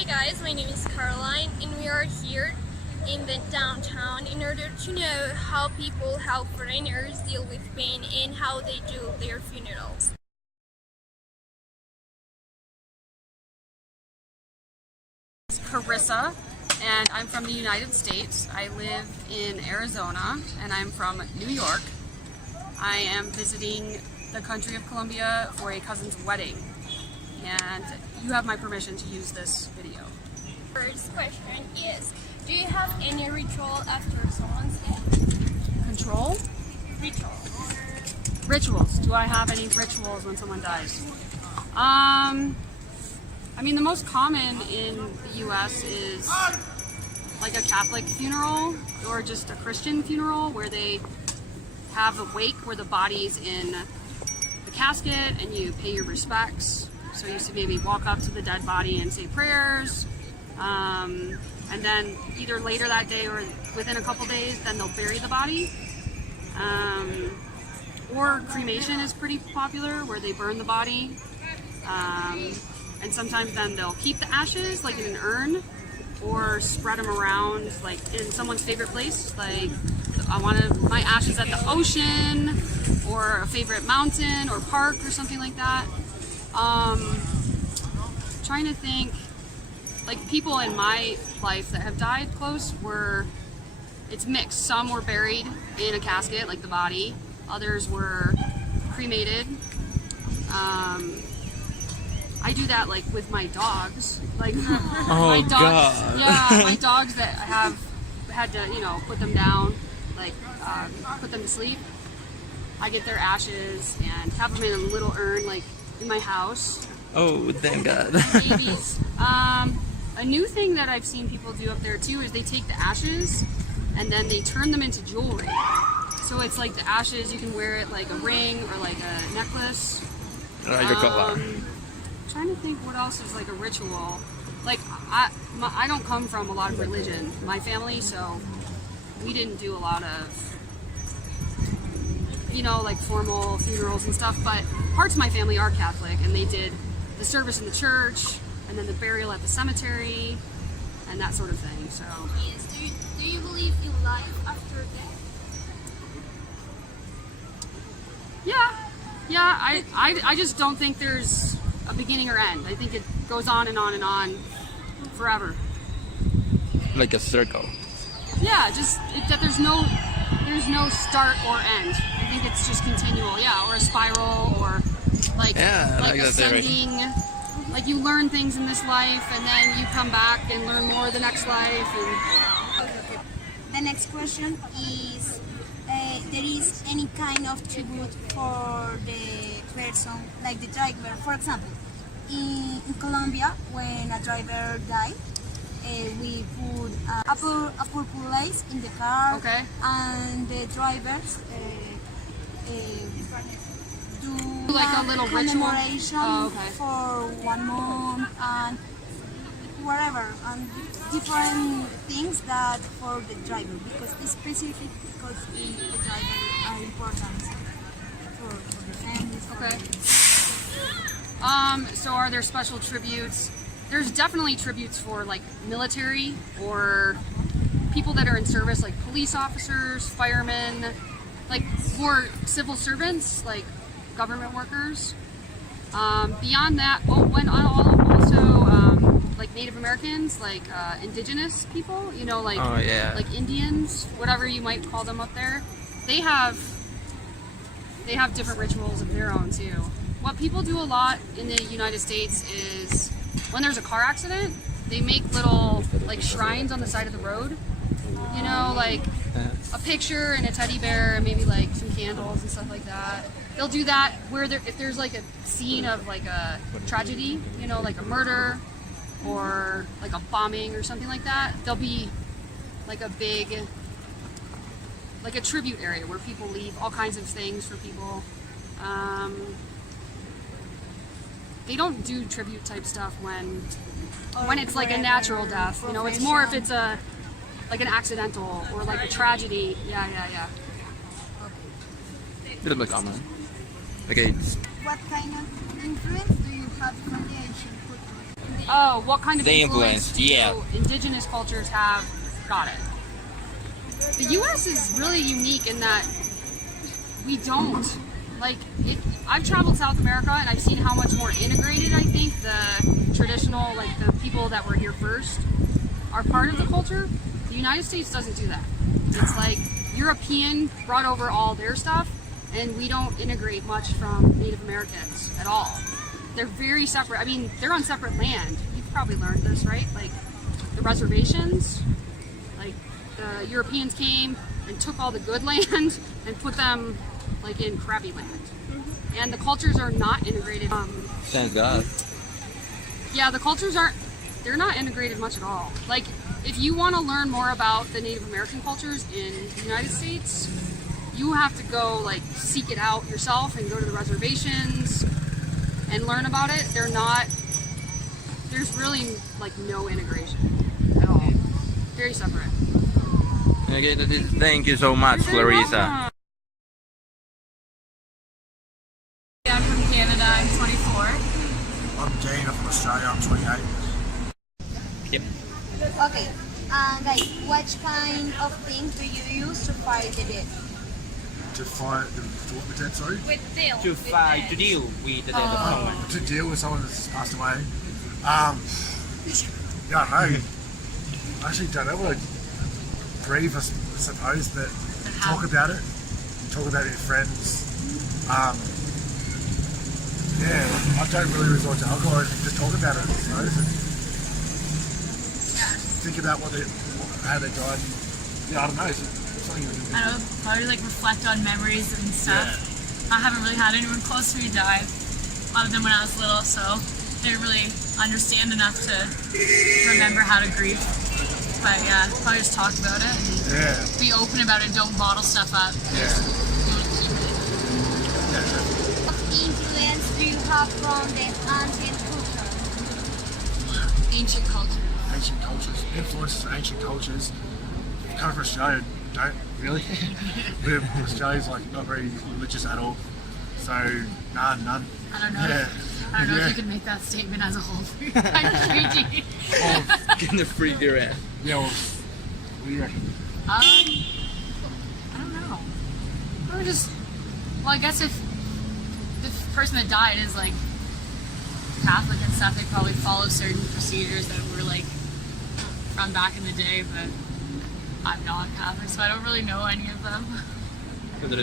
Hi guys, my name is Caroline and we are here in the downtown in order to know how people help foreigners deal with pain and how they do their funerals. Carissa, and I'm from the United States. I live in Arizona and I'm from New York. I am visiting the country of Colombia for a cousin's wedding, and you have my permission to use this video. First question is, do you have any ritual after someone's death? Control? Ritual. Rituals. Do I have any rituals when someone dies? I mean, the most common in the US is like a Catholic funeral or just a Christian funeral where they have a wake where the body's in the casket and you pay your respects. So you used to maybe walk up to the dead body and say prayers. And then either later that day or within a couple days, then they'll bury the body. Or cremation is pretty popular where they burn the body. And sometimes then they'll keep the ashes like in an urn or spread them around like in someone's favorite place. Like I wanted my ashes at the ocean or a favorite mountain or park or something like that. Trying to think, like people in my life that have died close it's mixed. Some were buried in a casket, like the body. Others were cremated. I do that like with my dogs, like my dogs. God. Yeah, my dogs that have had to, put them down, like put them to sleep. I get their ashes and have them in a little urn, like in my house. Oh, thank God. Babies. A new thing that I've seen people do up there too is they take the ashes and then they turn them into jewelry. So it's like the ashes, you can wear it like a ring or like a necklace. Trying to think what else is like a ritual. Like I don't come from a lot of religion, my family, so we didn't do a lot of like formal funerals and stuff, but parts of my family are Catholic and they did the service in the church and then the burial at the cemetery and that sort of thing. So Yes. Do you believe in life after death? yeah, I just don't think there's a beginning or end. I think it goes on and on and on forever. Like a circle. Yeah, that there's no start or end. I think it's just continual. Yeah, or a spiral, or like ascending. Like you learn things in this life, and then you come back and learn more the next life. Okay. The next question is: there is any kind of tribute for the person, like the driver, for example. In Colombia, when a driver died, we put a purple lace in the car, Okay. and the drivers do like a little ritual commemoration for 1 month and whatever, and different things that for the driver, because it's specific, because the driver are important for the families. Okay. So are there special tributes? There's definitely tributes for like military or people that are in service, like police officers, firemen, like for civil servants, like government workers. Beyond that, like Native Americans, like indigenous people, like Indians, whatever you might call them up there. They have different rituals of their own too. What people do a lot in the United States is when there's a car accident, they make little like shrines on the side of the road. Like a picture and a teddy bear and maybe like some candles and stuff like that. They'll do that where if there's like a scene of like a tragedy, like a murder or like a bombing or something like that, there'll be like a big, like a tribute area where people leave all kinds of things for people. They don't do tribute type stuff when it's like a natural death. It's more if it's like an accidental or like a tragedy. Yeah. Little bit common. Okay. What kind of influence do you have from the Asian culture? Oh, what kind of The influence do yeah. indigenous cultures have? Got it. The U.S. is really unique in that we don't. Like, I've traveled South America and I've seen how much more integrated I think the traditional, like the people that were here first are part of the culture. The United States doesn't do that. It's like European brought over all their stuff and we don't integrate much from Native Americans at all. They're very separate. I mean, they're on separate land. You've probably learned this, right? Like the reservations, like the Europeans came and took all the good land and put them like in crappy land. And the cultures are not integrated. Thank God. Yeah, the cultures they're not integrated much at all. Like, if you want to learn more about the Native American cultures in the United States, you have to go, like, seek it out yourself and go to the reservations and learn about it. There's really, like, no integration at all. Very separate. Okay, thank you so much, Clarissa. I'm from Canada, I'm 24. I'm Dean, I'm from Australia, I'm 28. Yep. Okay, guys, what kind of things do you use to fight the dead? To fight the dead, sorry? To deal with the death of someone. To deal with someone that's passed away. Yeah, I don't know. I actually don't know what to grieve, I suppose, but talk about it. Talk about it with friends. Yeah, I don't really resort to alcohol, just talk about it, I suppose. And think about how they died. Yeah, I don't know. I don't know, probably like reflect on memories and stuff. Yeah. I haven't really had anyone close to me die, other than when I was little, so I didn't really understand enough to remember how to grieve. But yeah, probably just talk about it and be open about it, don't bottle stuff up. Yeah. What influence do you have from the ancient culture? Ancient culture. Ancient cultures, influences of ancient cultures. Come from Australia, don't really. Australia's like not very religious at all. So none. I don't know. Yeah. I don't know if you can make that statement as a whole. Kind of crazy. Getting the free beer in. Yeah, well, what do you reckon? I don't know. Or just, well, I guess if the person that died is like Catholic and stuff, they probably follow certain procedures that were like from back in the day, but I'm not Catholic, so I don't really know any of them. So the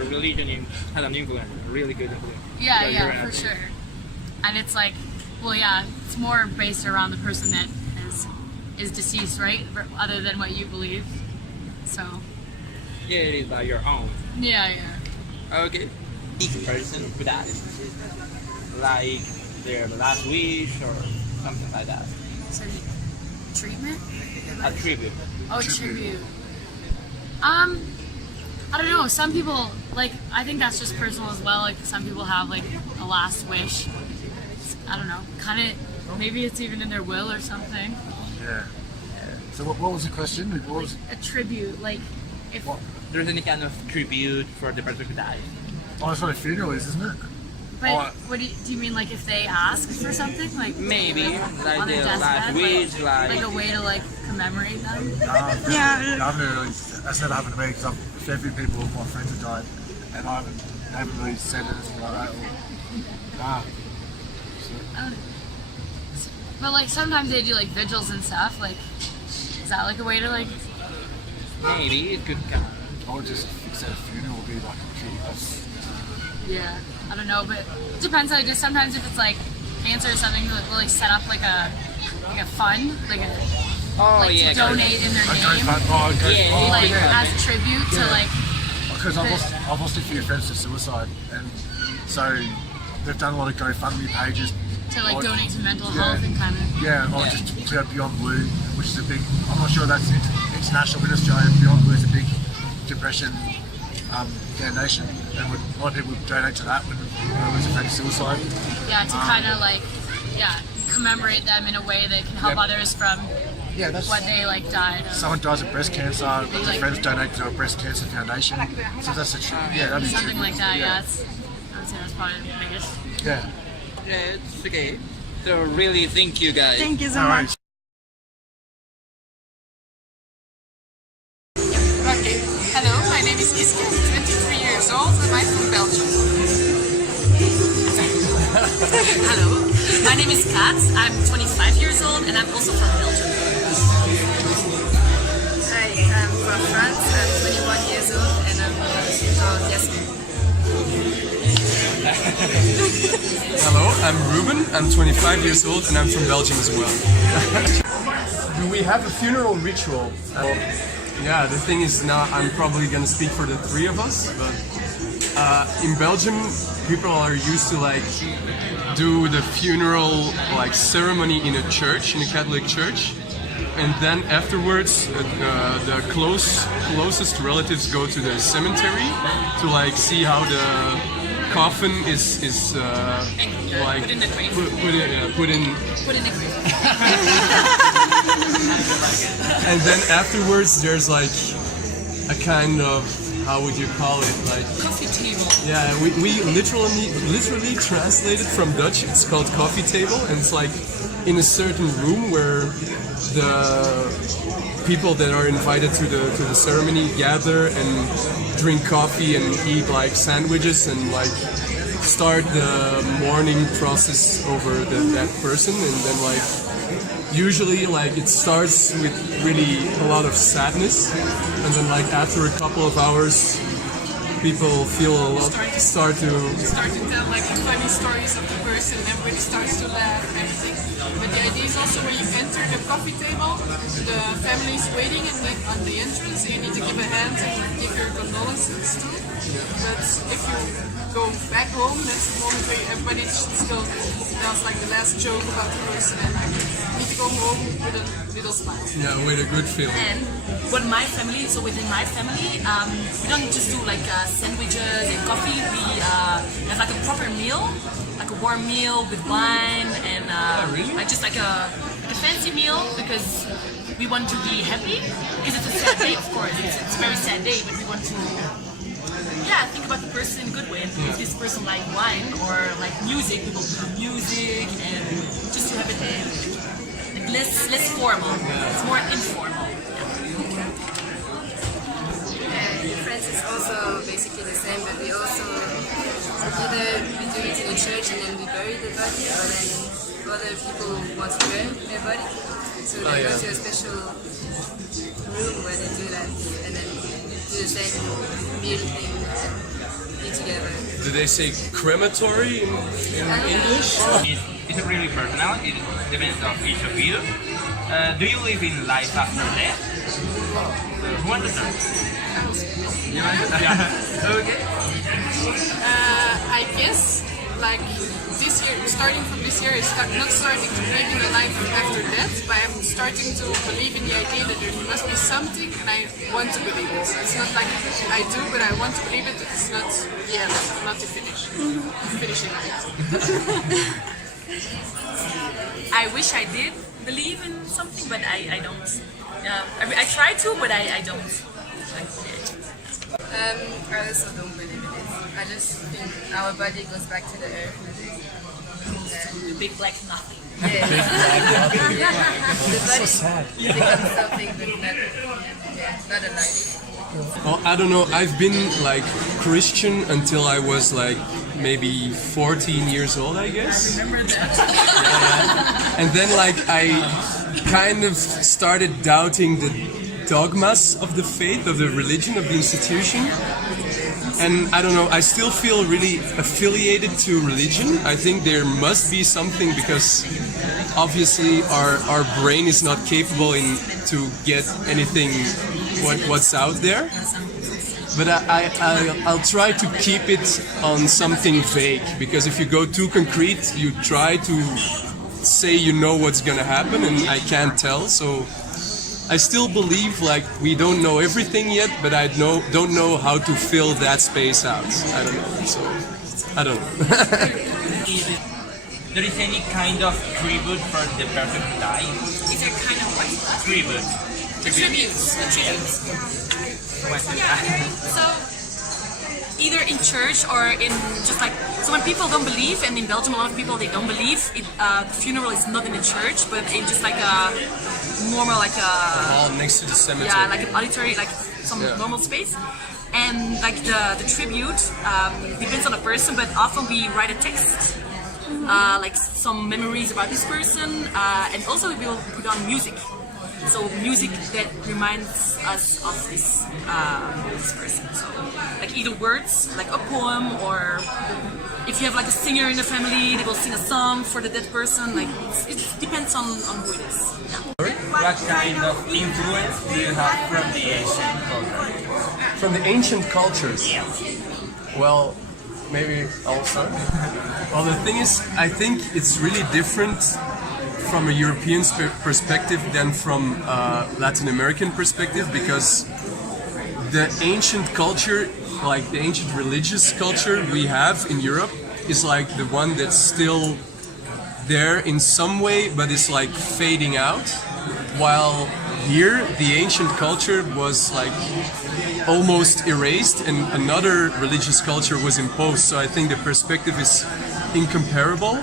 religion had an influence, a really good influence. Yeah, for sure. And it's like, well, yeah, it's more based around the person that is deceased, right? Other than what you believe. So. Yeah, it is by your own. Yeah. Okay. Each person could die. Like their last wish or something like that. So, treatment? A tribute. Oh, tribute. I don't know. Some people, like, I think that's just personal as well. Like, some people have, like, a last wish. I don't know. Kind of, maybe it's even in their will or something. Yeah. So what was the question? What was a tribute, like, if... There's any kind of tribute for the person who died. Oh, that's what a funeral is, isn't it? But what do you mean, like, if they ask for something? Like, maybe. Like on their their last deathbed? wish, Like a way to, like, commemorate them? That's never happened to me because I've fed people of my friends have died and I haven't really said anything like that. But, like, sometimes they do, like, vigils and stuff. Like, is that, like, a way to, like... Maybe it could count. I would just said a funeral would be like a tribute. Yeah, I don't know, but it depends. I just sometimes if it's like cancer or something, they'll like set up like a fund, like to donate in their name, as a tribute to like. Because I've lost a few friends to suicide, and so they've done a lot of GoFundMe pages to like donate to mental health and kind of. Just to Beyond Blue, which is a big. I'm not sure that's international, but in Australia, Beyond Blue is a big depression foundation, and a lot of people donate to that when there's a friend suicide. Yeah, to kind of like, commemorate them in a way that can help others from what they like died of. Someone dies of breast cancer, their friends donate to a breast cancer foundation. So that's a that'd be something like that. Yeah, I would say that's probably the biggest. Yeah. Yeah, it's okay. So really, thank you guys. Thank you so much. Okay. Hello, my name is Iske. I'm 23 years old and I'm from Belgium. Hello, my name is Kat. I'm 25 years old and I'm also from Belgium. Hi, I'm from France. I'm 21 years old and I'm from Yasmin. Hello, I'm Ruben. I'm 25 years old and I'm from Belgium as well. Do we have a funeral ritual? Yeah, the thing is now I'm probably gonna speak for the three of us, but in Belgium people are used to like do the funeral like ceremony in a church, in a Catholic church, and then afterwards the closest relatives go to the cemetery to like see how the coffin is like Put in the grave. put in Put in the grave. and then afterwards there's like a kind of, how would you call it, like Coffee table. yeah, we literally translated from Dutch. It's called coffee table, and it's like in a certain room where the people that are invited to the ceremony gather and drink coffee and eat like sandwiches and like start the mourning process over that person. And then like usually like it starts with really a lot of sadness, and then like after a couple of hours people feel a lot start to tell like funny stories of the person, and everybody starts to laugh and everything. But the idea is also when you enter the coffee table, the family is waiting on the entrance, and you need to give a hand and give your condolences too. But if you go back home, that's the moment where everybody still tells like the last joke about the person, and like you need to go home with a little smile. yeah, with a good feeling. And within my family, we don't just do like sandwiches and coffee. We have like a proper meal, like a warm meal with wine and like just like a fancy meal, because we want to be happy, because it's a sad day, of course. It's a very sad day, but we want to think about the person in a good way. And if this person like wine or like music, we will put music, and just to have it like less formal. It's more informal. In France it's also basically the same, but we also either we do it in a church and then we bury the body, or then other people want to burn their body. So they go to a special room where they do that, and then do the same meal thing and be together. Do they say crematory in English? It's really personal. It depends on each of you. Do you live in life after death? Who wants to start? Yeah. Okay. I guess like this year, starting from this year, not starting to believe in the life after death, but I'm starting to believe in the idea that there must be something, and I want to believe it. So it's not like I do, but I want to believe it. It's not yet, not to finish. Finishing it. I wish I did believe in something, but I don't. I try to, but I don't. I also don't believe in it. I just think our body goes back to the earth. The big black nothing. Yeah. The body becomes something, but not a life. Well, I don't know. I've been like Christian until I was like maybe 14 years old, I guess. I remember that. And then like I kind of started doubting the dogmas of the faith, of the religion, of the institution. And I don't know, I still feel really affiliated to religion. I think there must be something, because obviously our brain is not capable to get anything what's out there. But I'll try to keep it on something vague, because if you go too concrete, you try to say you know what's gonna happen, and I can't tell. So I still believe like we don't know everything yet, but I don't know how to fill that space out. I don't know. So I don't know. There is any kind of tribute for the person who died? Is there kind of what? Tribute. Tributes. Yes. So either in church or in just like, so when people don't believe, and in Belgium a lot of people, they don't believe, the funeral is not in the church, but in just like a normal, like a... next to the cemetery. Yeah, like an auditory, like some normal space. And like the tribute depends on the person, but often we write a text, like some memories about this person, and also we will put on music. So music that reminds us of this person. So like either words, like a poem, or if you have like a singer in the family, they will sing a song for the dead person. Like it depends on who it is. Yeah. What kind of influence do you have from the Asian culture? From the ancient cultures? Yeah. Well, maybe I'll start. Well, the thing is, I think it's really different from a European perspective than from a Latin American perspective, because the ancient culture, like the ancient religious culture we have in Europe, is like the one that's still there in some way, but it's like fading out, while here the ancient culture was like almost erased and another religious culture was imposed. So I think the perspective is incomparable.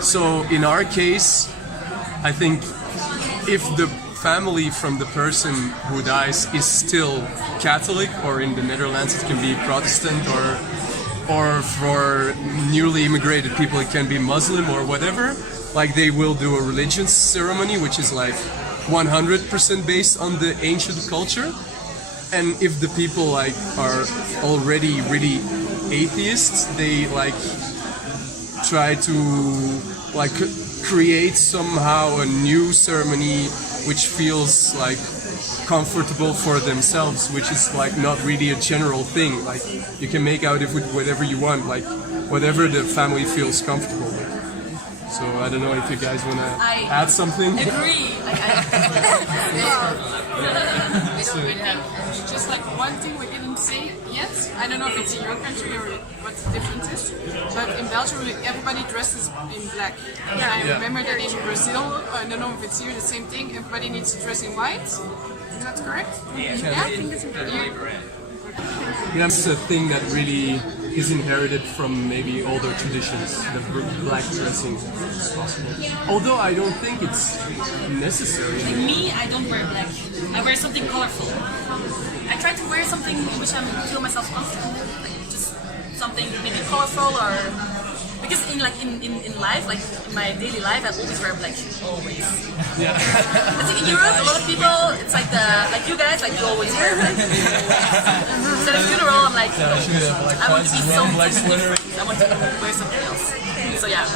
So in our case, I think if the family from the person who dies is still Catholic, or in the Netherlands it can be Protestant, or for newly immigrated people it can be Muslim or whatever, like they will do a religious ceremony which is like 100% based on the ancient culture. And if the people like are already really atheists, they like try to like create somehow a new ceremony which feels like comfortable for themselves, which is like not really a general thing. Like you can make out of it whatever you want, like whatever the family feels comfortable with. So I don't know if you guys want to add something. Agree. Just like one thing we didn't say yet, I don't know if it's in your country or what the difference is, but in Belgium everybody dresses in black. Yeah, I remember that in Brazil, I don't know if it's here the same thing, everybody needs to dress in white. Is that correct? Yeah, I think it's important. Yeah, it's a thing that really is inherited from maybe older traditions, the black dressing is possible. Although I don't think it's necessary. Like me, I don't wear black. I wear something colorful. I try to wear something in which I feel myself comfortable. Like just something maybe colorful, or because in life, like in my daily life, I always wear black. Always. Yeah. I think in Europe, a lot of people, it's like you guys, like you always wear black. So at a funeral, I'm like, no, I want to be something different. I want to wear something else. So yeah.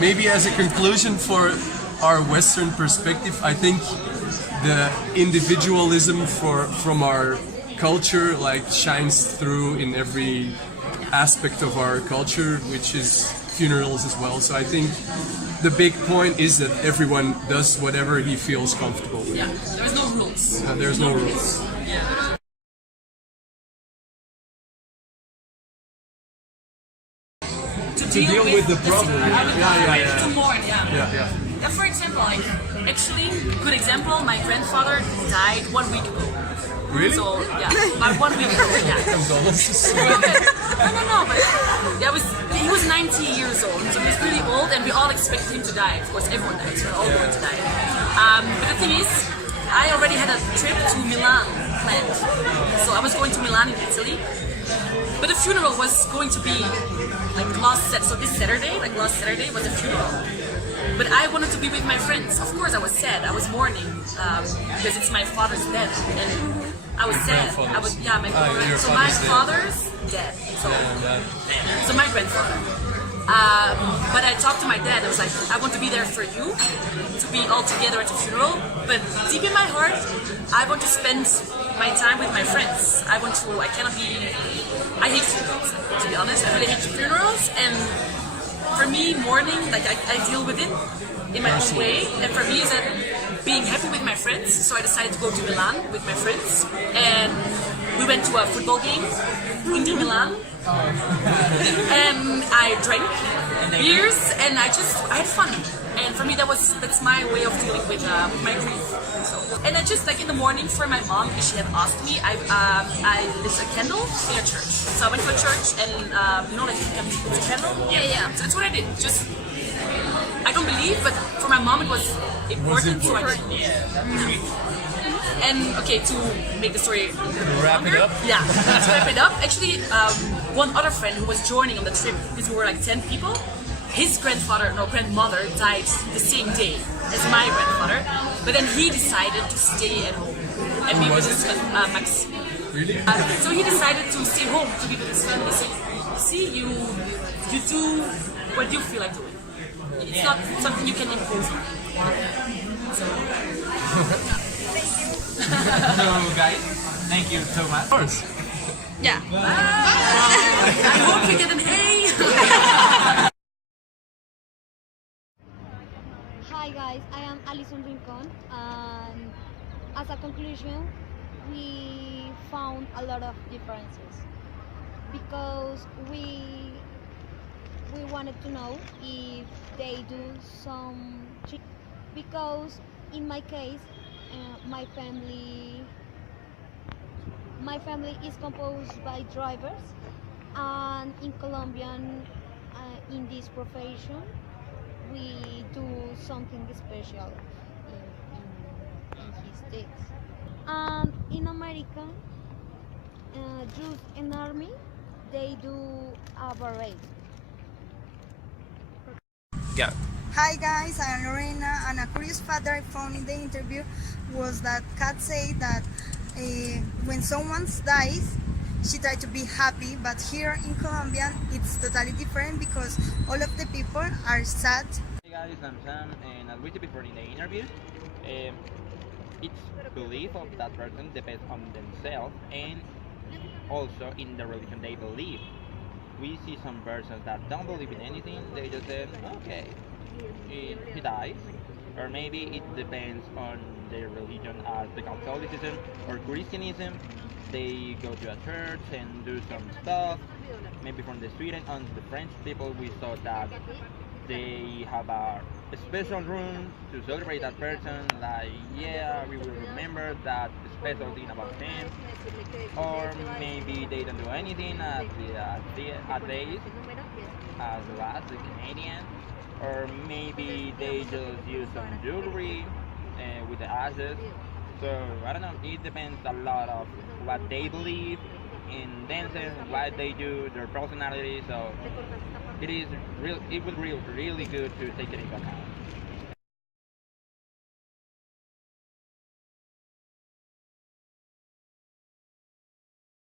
Maybe as a conclusion for our Western perspective, I think the individualism from our culture like shines through in every aspect of our culture, which is funerals as well. So I think the big point is that everyone does whatever he feels comfortable with. Yeah, there's no rules. There's no rules. Yeah. To deal with the problem. To mourn, Yeah. For example, like, actually, good example, my grandfather died 1 week ago. Really? So, yeah, about 1 week ago, yeah. Condolences. No, but he was 90 years old, so he was really old, and we all expected him to die. Of course, everyone dies, we're all going to die. But the thing is, I already had a trip to Milan planned. So I was going to Milan in Italy, but the funeral was going to be like last Saturday was the funeral. But I wanted to be with my friends. Of course I was sad, I was mourning, because it's my father's death, and I was sad. So my father's dead, so my grandfather. But I talked to my dad, I was like, I want to be there for you, to be all together at the funeral, but deep in my heart, I want to spend my time with my friends. I hate funerals, to be honest. I really hate funerals, and for me, mourning, like I deal with it in my own way, and for me is that being happy with my friends. So I decided to go to Milan with my friends, and we went to a football game in Milan, and I drank beers, and I had fun. And for me, that's my way of dealing with my grief. So, and I just like in the morning for my mom, because she had asked me, I lit a candle in a church. So I went to a church and you know, like you can lit a candle. Yeah. So that's what I did. Just I don't believe, but for my mom it was important. So I did. And okay, to make the story Wrap it up. yeah, to wrap it up, actually, one other friend who was joining on the trip, because we were like 10 people, his grandmother died the same day as my grandfather, but then he decided to stay at home. And we were just Max. Really? So he decided to stay home to be with his family. So, see, you do what you feel like doing. It's not something you can impose on. So guys, thank you so much. Of course. Yeah. I hope you get an A. Hi guys, I am Alison Rincon, and as a conclusion, we found a lot of differences because we wanted to know if they do some because in my case, my family is composed by drivers, and in Colombian, in this profession, we do something special in his days. And in America, just in army, they do a parade. Yeah. Hi guys, I am Lorena, and a curious fact that I found in the interview was that Kat said that when someone dies, she tried to be happy, but here in Colombia it's totally different because all of the people are sad. Hey guys, I'm Sam, and as we said before in the interview, it's belief of that person depends on themselves and also in the religion they believe. We see some persons that don't believe in anything, they just say, okay, he dies, or maybe it depends on their religion as the Catholicism or Christianism. They go to a church and do some stuff. Maybe from the Sweden and the French people, we saw that they have a special room to celebrate that person, like, yeah, we will remember that special thing about him. Or maybe they don't do anything at days, as well as the Canadian. Or maybe they just use some jewelry with the ashes. So I don't know, it depends a lot of what they believe in dancing, what they do, their personality. So it would be really good to take it into account.